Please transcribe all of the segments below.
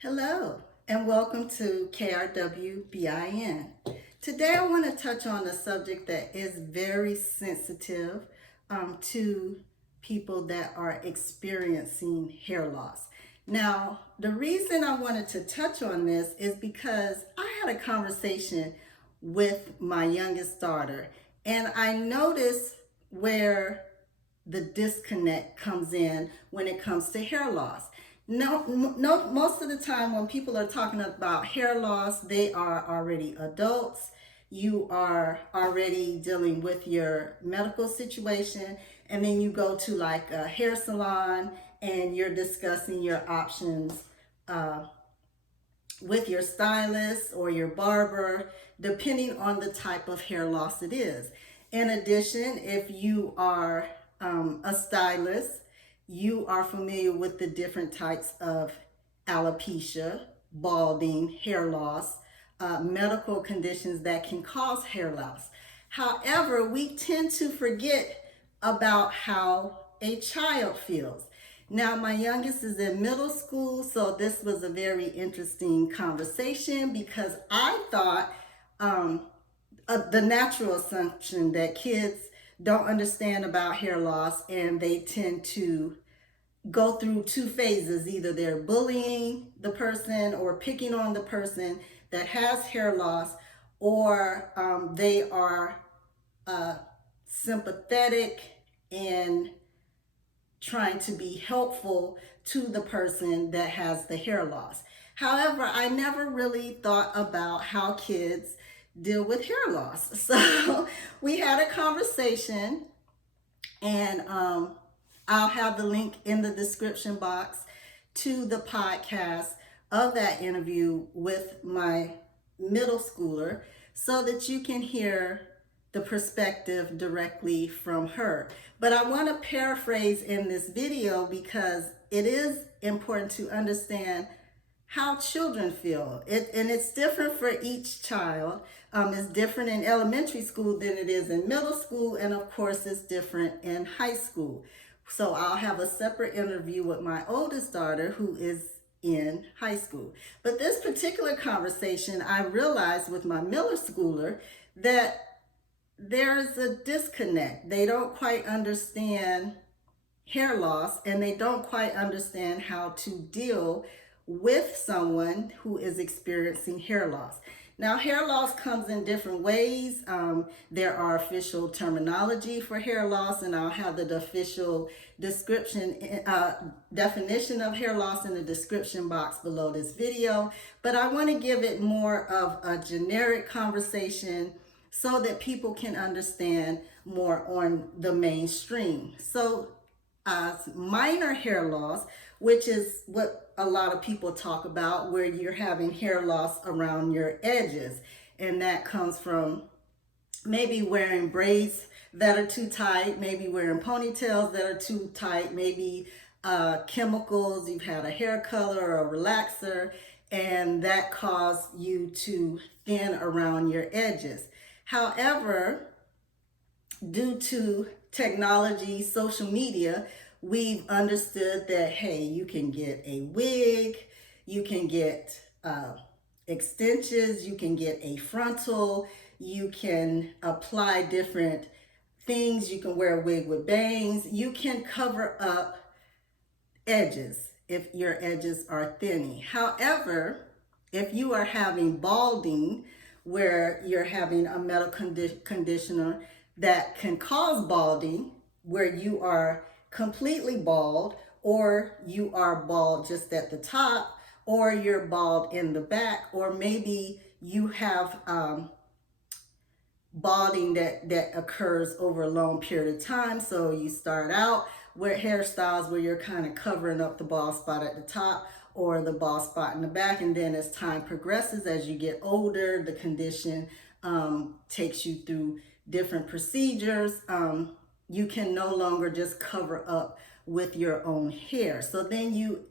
Hello, and welcome to KRWBIN. Today, I want to touch on a subject that is very sensitive to people that are experiencing hair loss. Now, the reason I wanted to touch on this is because I had a conversation with my youngest daughter, and I noticed where the disconnect comes in when it comes to hair loss. No, most of the time when people are talking about hair loss, they are already adults. You are already dealing with your medical situation, and then you go to like a hair salon and you're discussing your options uh, with your stylist or your barber, depending on the type of hair loss it is. In addition, if you are a stylist, you are familiar with the different types of alopecia, balding, hair loss, medical conditions that can cause hair loss. However, we tend to forget about how a child feels. Now, my youngest is in middle school, so this was a very interesting conversation because I thought the natural assumption that kids don't understand about hair loss and they tend to go through two phases. Either they're bullying the person or picking on the person that has hair loss, or they are sympathetic and trying to be helpful to the person that has the hair loss. However, I never really thought about how kids deal with hair loss. So we had a conversation, and I'll have the link in the description box to the podcast of that interview with my middle schooler so that you can hear the perspective directly from her. But I want to paraphrase in this video because it is important to understand how children feel. And it's different for each child. It's different in elementary school than it is in middle school, and of course it's different in high school. So I'll have a separate interview with my oldest daughter who is in high school. But this particular conversation, I realized with my middle schooler that there's a disconnect. They don't quite understand hair loss, and they don't quite understand how to deal with someone who is experiencing hair loss. Now, hair loss comes in different ways. There are official terminology for hair loss, and I'll have the official definition of hair loss in the description box below this video. But I want to give it more of a generic conversation so that people can understand more on the mainstream. So minor hair loss, which is what a lot of people talk about, where you're having hair loss around your edges. And that comes from maybe wearing braids that are too tight, maybe wearing ponytails that are too tight, maybe chemicals, you've had a hair color or a relaxer, and that caused you to thin around your edges. However, due to technology, social media, we've understood that, hey, you can get a wig, you can get extensions, you can get a frontal, you can apply different things, you can wear a wig with bangs, you can cover up edges if your edges are thinning. However, if you are having balding, where you're having a medical conditioner that can cause balding, where you are completely bald, or you are bald just at the top, or you're bald in the back, or maybe you have balding that occurs over a long period of time. So you start out with hairstyles where you're kind of covering up the bald spot at the top or the bald spot in the back, and then as time progresses, as you get older, the condition takes you through different procedures. You can no longer just cover up with your own hair. So then you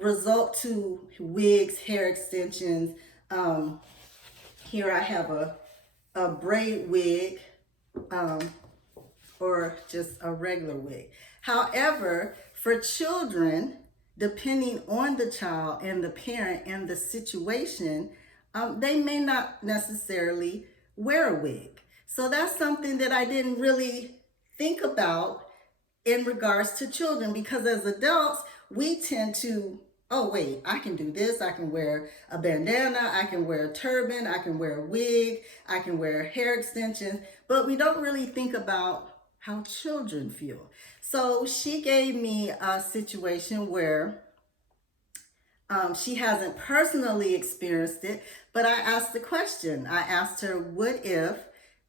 result to wigs, hair extensions. Here I have a braid wig, or just a regular wig. However, for children, depending on the child and the parent and the situation, they may not necessarily wear a wig. So that's something that I didn't really think about in regards to children, because as adults, we tend to, oh, wait, I can do this. I can wear a bandana. I can wear a turban. I can wear a wig. I can wear hair extensions. But we don't really think about how children feel. So she gave me a situation where she hasn't personally experienced it, but I asked the question. I asked her, what if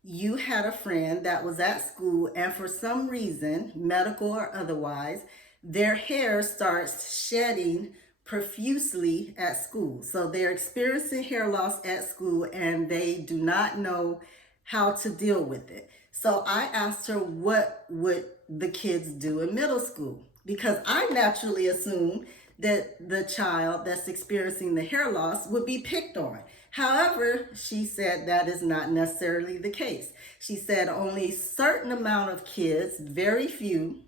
you had a friend that was at school and for some reason, medical or otherwise, their hair starts shedding profusely at school. So they're experiencing hair loss at school and they do not know how to deal with it. So I asked her, what would the kids do in middle school? Because I naturally assumed that the child that's experiencing the hair loss would be picked on. However, she said that is not necessarily the case. She said only a certain amount of kids, very few,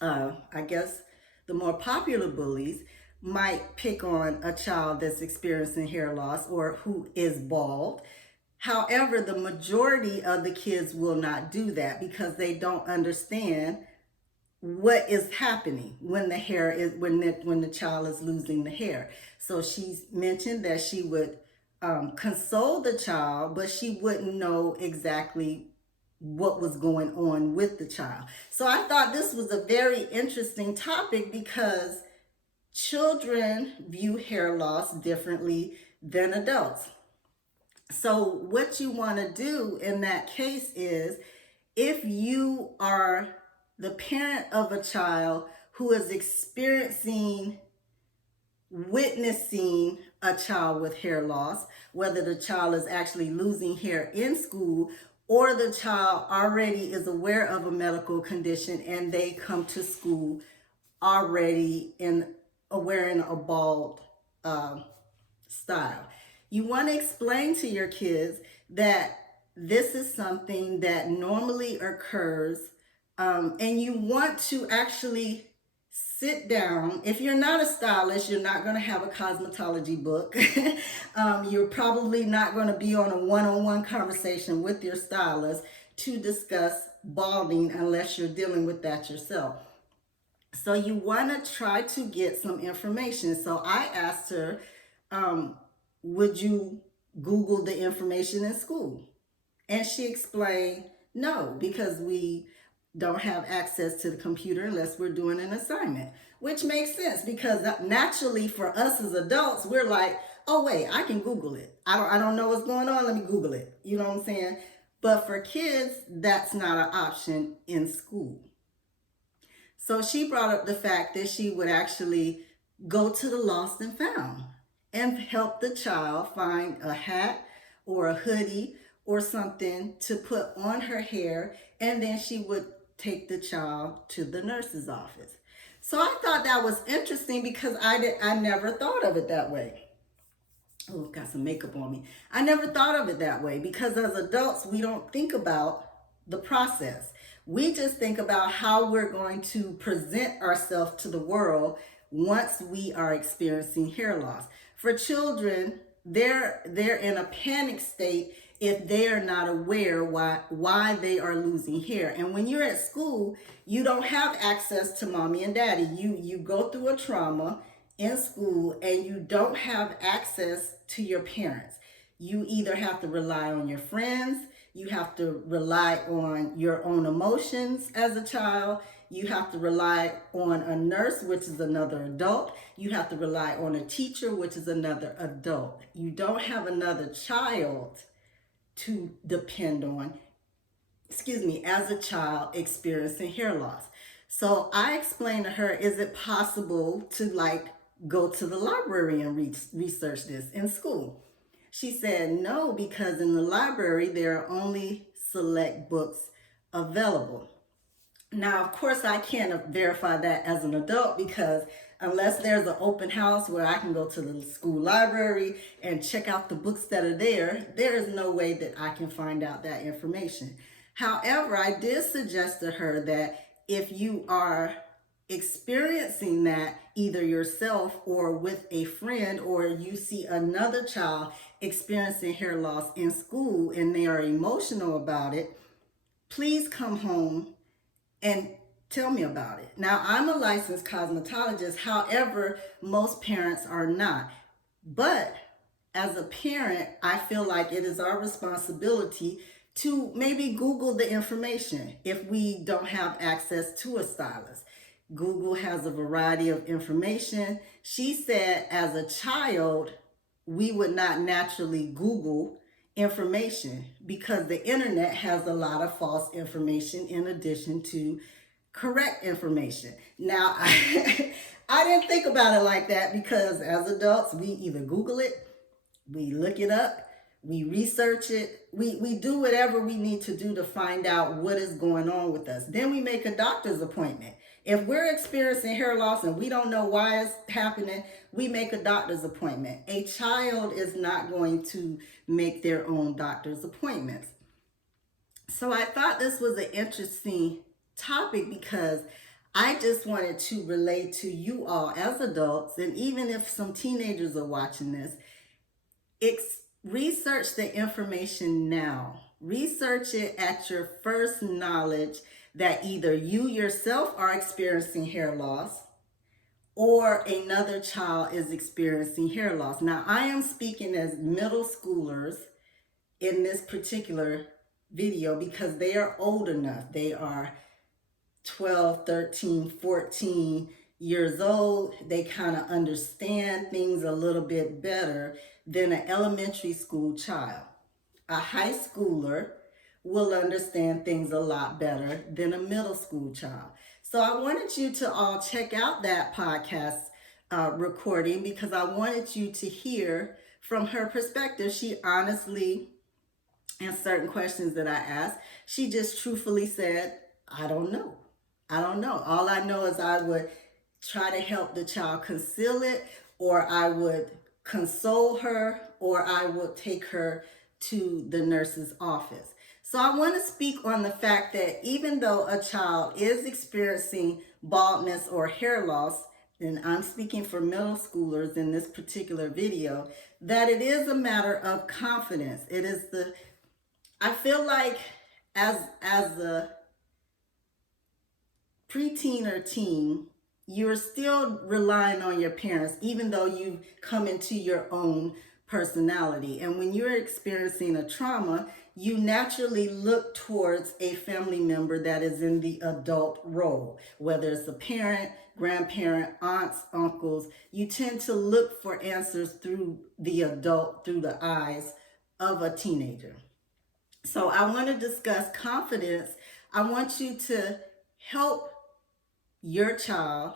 I guess the more popular bullies, might pick on a child that's experiencing hair loss or who is bald. However, the majority of the kids will not do that because they don't understand what is happening when the child is losing the hair. So she mentioned that she would console the child, but she wouldn't know exactly what was going on with the child. So I thought this was a very interesting topic because children view hair loss differently than adults. So what you want to do in that case is, if you are the parent of a child who is witnessing a child with hair loss, whether the child is actually losing hair in school or the child already is aware of a medical condition and they come to school already wearing a bald style. You want to explain to your kids that this is something that normally occurs, and you want to actually sit down. If you're not a stylist, you're not going to have a cosmetology book. You're probably not going to be on a one-on-one conversation with your stylist to discuss balding unless you're dealing with that yourself. So you want to try to get some information. So I asked her, would you Google the information in school? And she explained, no, because we don't have access to the computer unless we're doing an assignment, which makes sense because naturally for us as adults, we're like, oh, wait, I can Google it. I don't know what's going on. Let me Google it. You know what I'm saying? But for kids, that's not an option in school. So she brought up the fact that she would actually go to the lost and found and help the child find a hat or a hoodie or something to put on her hair, and then she would take the child to the nurse's office. So I thought that was interesting because I never thought of it that way. Oh, got some makeup on me. I never thought of it that way because as adults, we don't think about the process. We just think about how we're going to present ourselves to the world once we are experiencing hair loss. For children, they're in a panic state if they are not aware why they are losing hair. And when you're at school, you don't have access to mommy and daddy. You go through a trauma in school and you don't have access to your parents. You either have to rely on your friends, you have to rely on your own emotions as a child, you have to rely on a nurse, which is another adult, you have to rely on a teacher, which is another adult. You don't have another child to depend on, as a child experiencing hair loss. So I explained to her, is it possible to go to the library and research this in school? She said no, because in the library there are only select books available. Now, of course, I can't verify that as an adult because unless there's an open house where I can go to the school library and check out the books that are there, there is no way that I can find out that information. However, I did suggest to her that if you are experiencing that either yourself or with a friend, or you see another child experiencing hair loss in school and they are emotional about it, please come home and tell me about it. Now, I'm a licensed cosmetologist. However, most parents are not. But as a parent, I feel like it is our responsibility to maybe Google the information if we don't have access to a stylist. Google has a variety of information. She said as a child, we would not naturally Google information because the internet has a lot of false information in addition to correct information. Now, I didn't think about it like that because as adults, we either Google it, we look it up, we research it, we do whatever we need to do to find out what is going on with us. Then we make a doctor's appointment. If we're experiencing hair loss and we don't know why it's happening, we make a doctor's appointment. A child is not going to make their own doctor's appointments. So I thought this was an interesting topic because I just wanted to relate to you all as adults, and even if some teenagers are watching this, research the information now. Research it at your first knowledge that either you yourself are experiencing hair loss or another child is experiencing hair loss. Now, I am speaking as middle schoolers in this particular video because they are old enough. They are 12, 13, 14 years old. They kind of understand things a little bit better than an elementary school child. A high schooler will understand things a lot better than a middle school child. So I wanted you to all check out that podcast recording because I wanted you to hear from her perspective. She honestly, and certain questions that I asked, she just truthfully said, I don't know. I don't know. All I know is I would try to help the child conceal it, or I would console her, or I would take her to the nurse's office. So I want to speak on the fact that even though a child is experiencing baldness or hair loss, and I'm speaking for middle schoolers in this particular video, that it is a matter of confidence. It is I feel like as a preteen or teen, you're still relying on your parents, even though you've come into your own personality. And when you're experiencing a trauma, you naturally look towards a family member that is in the adult role, whether it's a parent, grandparent, aunts, uncles. You tend to look for answers through the adult, through the eyes of a teenager. So I want to discuss confidence. I want you to help your child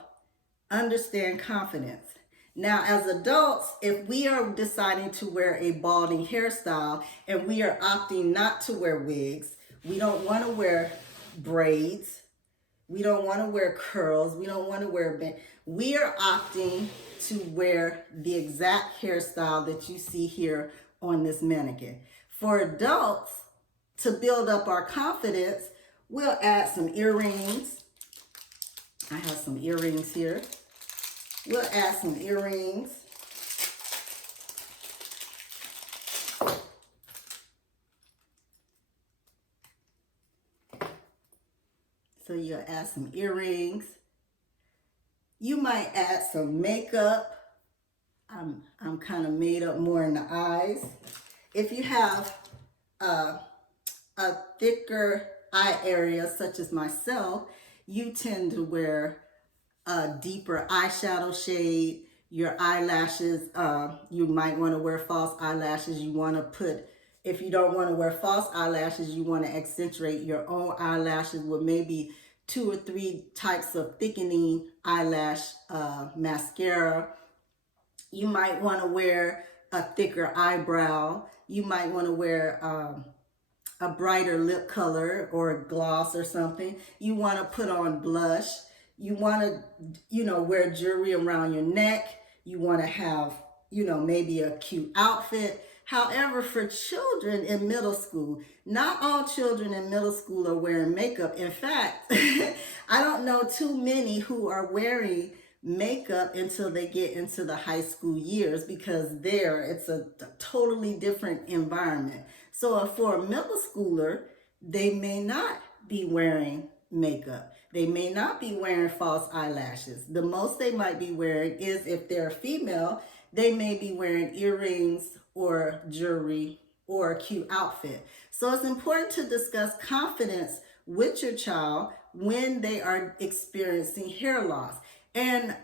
understand confidence. Now, as adults, if we are deciding to wear a balding hairstyle and we are opting not to wear wigs, we don't want to wear braids, we don't want to wear curls, we don't want to wear we are opting to wear the exact hairstyle that you see here on this mannequin. For adults, to build up our confidence, we'll add some earrings. I have some earrings here. We'll add some earrings. So you'll add some earrings. You might add some makeup. I'm kind of made up more in the eyes. If you have a thicker eye area, such as myself, you tend to wear a deeper eyeshadow shade. Your eyelashes, you might want to wear false eyelashes. You want to put, if you don't want to wear false eyelashes, you want to accentuate your own eyelashes with maybe 2 or 3 types of thickening eyelash mascara. You might want to wear a thicker eyebrow. You might want to wear a brighter lip color or a gloss or something. You want to put on blush. You want to, wear jewelry around your neck. You want to have, maybe a cute outfit. However, for children in middle school, not all children in middle school are wearing makeup. In fact, I don't know too many who are wearing makeup until they get into the high school years, because there it's a totally different environment. So for a middle schooler, they may not be wearing makeup. They may not be wearing false eyelashes. The most they might be wearing is, if they're female, they may be wearing earrings or jewelry or a cute outfit. So it's important to discuss confidence with your child when they are experiencing hair loss. And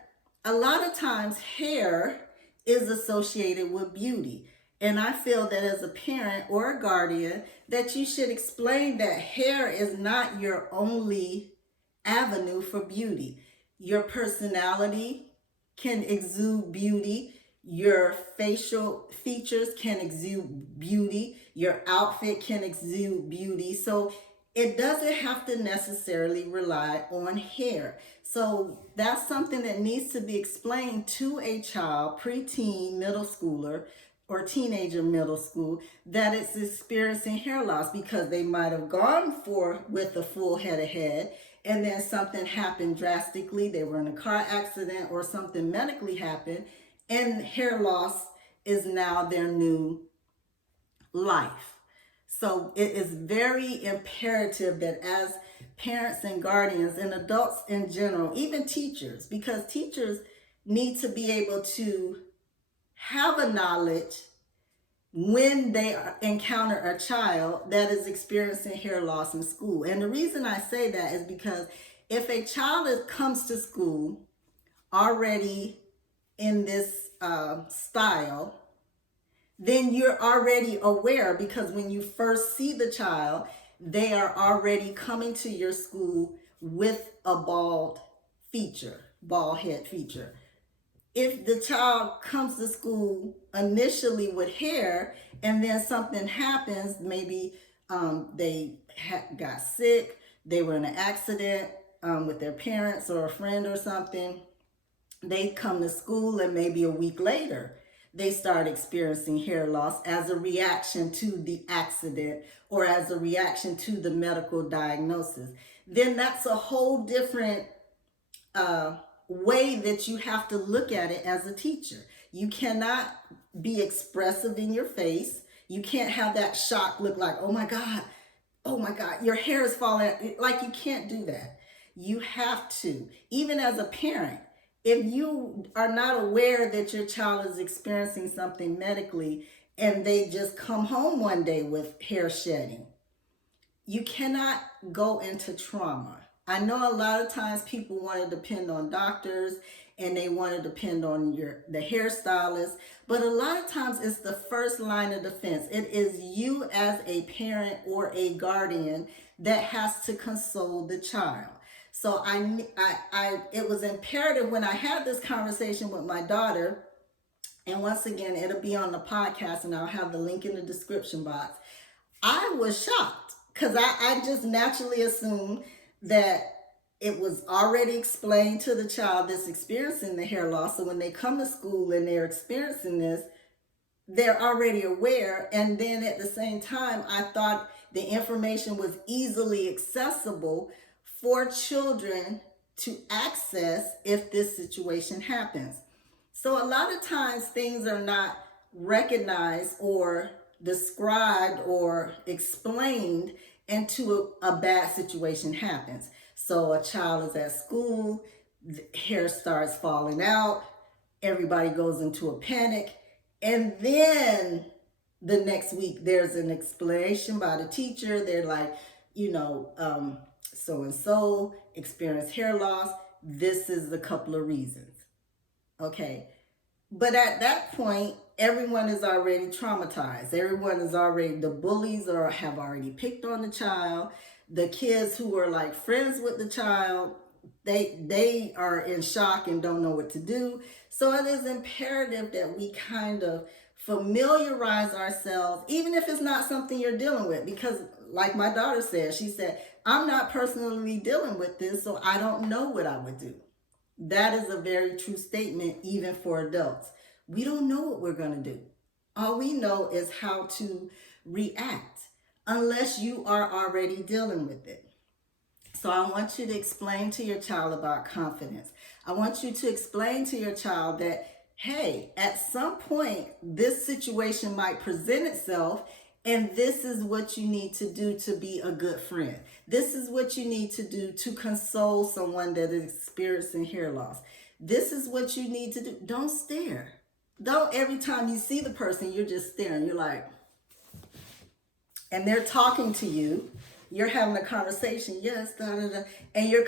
a lot of times hair is associated with beauty. And I feel that as a parent or a guardian, that you should explain that hair is not your only avenue for beauty. Your personality can exude beauty. Your facial features can exude beauty. Your outfit can exude beauty. So it doesn't have to necessarily rely on hair. So that's something that needs to be explained to a child, preteen, middle schooler, or teenager middle school, that it's experiencing hair loss, because they might have gone for with a full head of hair, and then something happened drastically. They were in a car accident or something medically happened, and hair loss is now their new life. So it is very imperative that as parents and guardians and adults in general, even teachers, because teachers need to be able to have a knowledge when they encounter a child that is experiencing hair loss in school. And the reason I say that is because if a child comes to school already in this style, then you're already aware, because when you first see the child, they are already coming to your school with a bald head feature. If the child comes to school initially with hair, and then something happens, maybe they got sick, they were in an accident with their parents or a friend or something, they come to school and maybe a week later, they start experiencing hair loss as a reaction to the accident or as a reaction to the medical diagnosis. Then that's a whole different way that you have to look at it as a teacher. You cannot be expressive in your face. You can't have that shock look like, oh my God, your hair is falling. Like, you can't do that. You have to, even as a parent, if you are not aware that your child is experiencing something medically and they just come home one day with hair shedding, you cannot go into trauma. I know a lot of times people want to depend on doctors and they want to depend on the hairstylist, but a lot of times it's the first line of defense. It is you as a parent or a guardian that has to console the child. So it was imperative when I had this conversation with my daughter, and once again, it'll be on the podcast and I'll have the link in the description box. I was shocked because I just naturally assumed that it was already explained to the child that's experiencing the hair loss. So when they come to school and they're experiencing this, they're already aware. And then at the same time, I thought the information was easily accessible for children to access if this situation happens. So a lot of times things are not recognized or described or explained until a bad situation happens. So a child is at school, the hair starts falling out, everybody goes into a panic, and then the next week there's an explanation by the teacher. They're like, so and so experienced hair loss. This is a couple of reasons. Okay. But at that point, everyone is already traumatized. Everyone is already, the bullies have already picked on the child. The kids who are like friends with the child, they are in shock and don't know what to do. So it is imperative that we kind of familiarize ourselves, even if it's not something you're dealing with, because like my daughter said, she said, I'm not personally dealing with this, so I don't know what I would do. That is a very true statement, even for adults. We don't know what we're going to do. All we know is how to react unless you are already dealing with it. So I want you to explain to your child about confidence. I want you to explain to your child that, hey, at some point, this situation might present itself, and this is what you need to do to be a good friend. This is what you need to do to console someone that is experiencing hair loss. This is what you need to do. Don't stare. Don't every time you see the person, you're just staring. You're like, and they're talking to you, you're having a conversation, yes, da, da, da, and your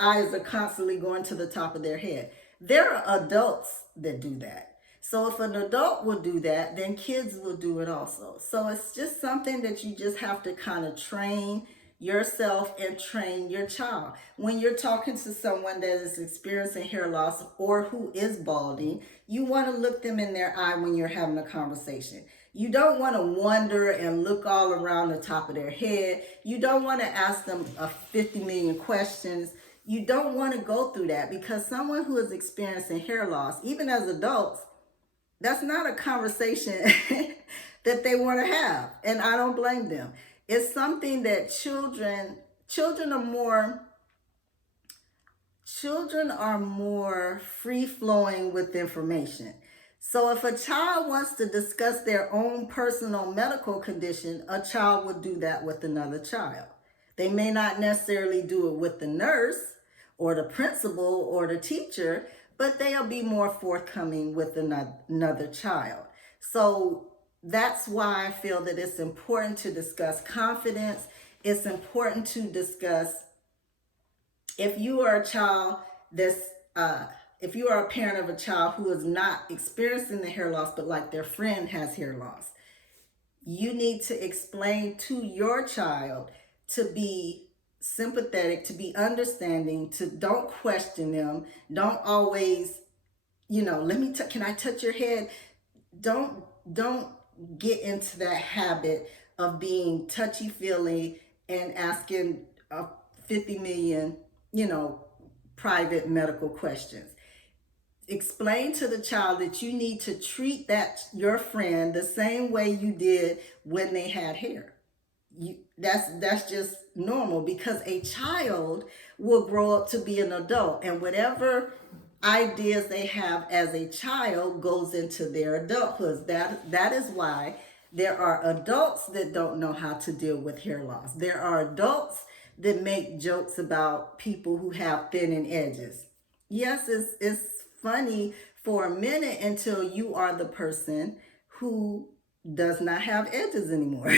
eyes are constantly going to the top of their head. There are adults that do that. So if an adult will do that, then kids will do it also. So it's just something that you just have to kind of train yourself and train your child. When you're talking to someone that is experiencing hair loss or who is balding, you want to look them in their eye when you're having a conversation. You don't want to wonder and look all around the top of their head. You don't want to ask them 50 million questions. You don't want to go through that, because someone who is experiencing hair loss, even as adults, that's not a conversation that they want to have. And I don't blame them. It's something that children are more free flowing with information. So if a child wants to discuss their own personal medical condition, a child would do that with another child. They may not necessarily do it with the nurse or the principal or the teacher, but they'll be more forthcoming with another child. So that's why I feel that it's important to discuss confidence. It's important to discuss, if you are a child that's, if you are a parent of a child who is not experiencing the hair loss, but like their friend has hair loss, you need to explain to your child to be sympathetic, to be understanding, to don't question them. Don't always, can I touch your head? Don't get into that habit of being touchy-feely and asking 50 million, private medical questions. Explain to the child that you need to treat your friend the same way you did when they had hair. That's just normal, because a child will grow up to be an adult, and whatever ideas they have as a child goes into their adulthood. That is why there are adults that don't know how to deal with hair loss. There are adults that make jokes about people who have thinning edges. Yes, it's funny for a minute until you are the person who does not have edges anymore.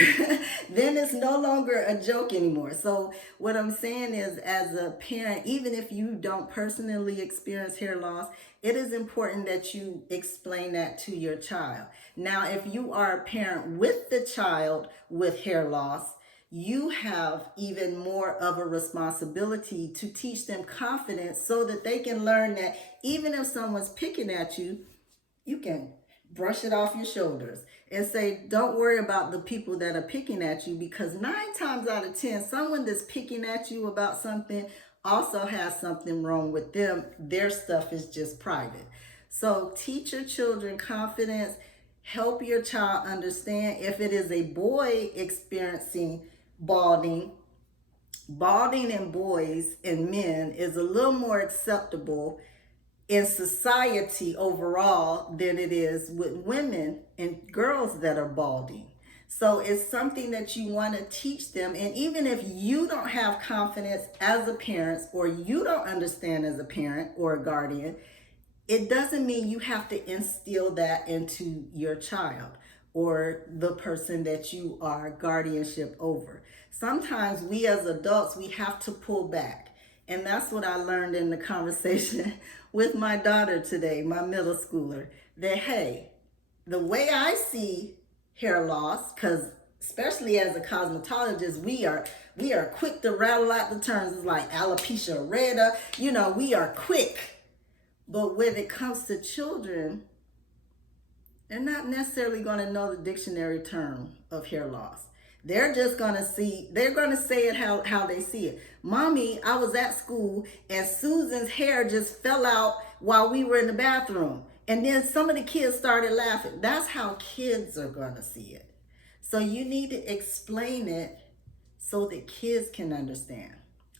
Then it's no longer a joke anymore. So what I'm saying is, as a parent, even if you don't personally experience hair loss, it is important that you explain that to your child. Now, if you are a parent with the child with hair loss, you have even more of a responsibility to teach them confidence, so that they can learn that even if someone's picking at you, you can brush it off your shoulders and say, don't worry about the people that are picking at you, because 9 times out of 10, someone that's picking at you about something also has something wrong with them. Their stuff is just private. So teach your children confidence. Help your child understand, if it is a boy experiencing balding in boys and men is a little more acceptable in society overall than it is with women and girls that are balding. So it's something that you want to teach them. And even if you don't have confidence as a parent, or you don't understand as a parent or a guardian, it doesn't mean you have to instill that into your child or the person that you are guardianship over. Sometimes we as adults, we have to pull back. And that's what I learned in the conversation with my daughter today, my middle schooler, that, hey, the way I see hair loss, because especially as a cosmetologist, we are quick to rattle out the terms. It's like alopecia areata, we are quick. But when it comes to children, they're not necessarily going to know the dictionary term of hair loss. They're just going to say it how they see it. Mommy, I was at school and Susan's hair just fell out while we were in the bathroom. And then some of the kids started laughing. That's how kids are going to see it. So you need to explain it so that kids can understand.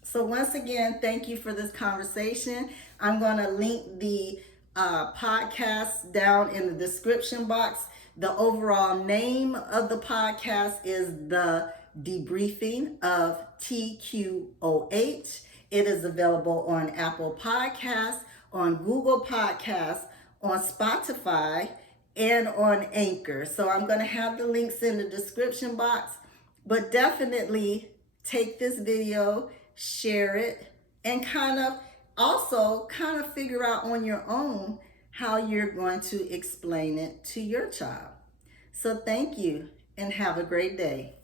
So once again, thank you for this conversation. I'm going to link the podcast down in the description box. The overall name of the podcast is The Debriefing of TQOH. It is available on Apple Podcasts, on Google Podcasts, on Spotify, and on Anchor. So I'm going to have the links in the description box, but definitely take this video, share it, and kind of figure out on your own how you're going to explain it to your child. So thank you and have a great day.